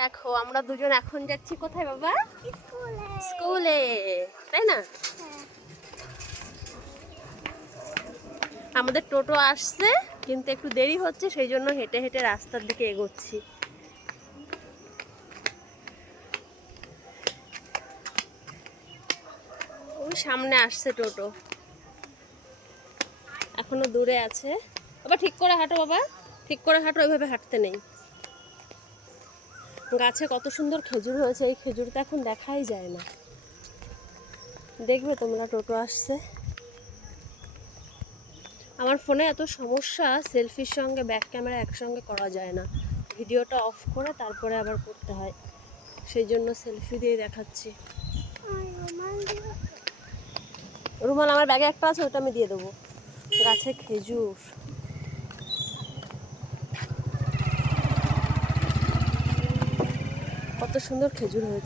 দেখো আমরা দুজন এখন যাচ্ছি কোথায় বাবা? স্কুলে, তাই না? আমাদের টোটো আসছে কিন্তু একটু দেরি হচ্ছে, সেই জন্য হেঁটে হেঁটে রাস্তার দিকে এগোচ্ছি। ওই সামনে আসছে টোটো, এখনো দূরে আছে। বাবা ঠিক করে হাঁটো, বাবা ঠিক করে হাঁটো, ওইভাবে হাঁটতে নেই। গাছে কত সুন্দর খেজুর হয়েছে, এই খেজুরটা এখন দেখাই যায় না। দেখবে তোমরা, টোটো আসছে। আমার ফোনে এত সমস্যা, সেলফির সঙ্গে ব্যাক ক্যামেরা একসঙ্গে করা যায় না, ভিডিওটা অফ করে তারপরে আবার করতে হয়, সেই জন্য সেলফি দিয়ে দেখাচ্ছি। রুমাল আমার ব্যাগে একটা আছে, ওটা আমি দিয়ে দেবো। গাছে খেজুর, কত সুন্দর খেজুর হয়েছে।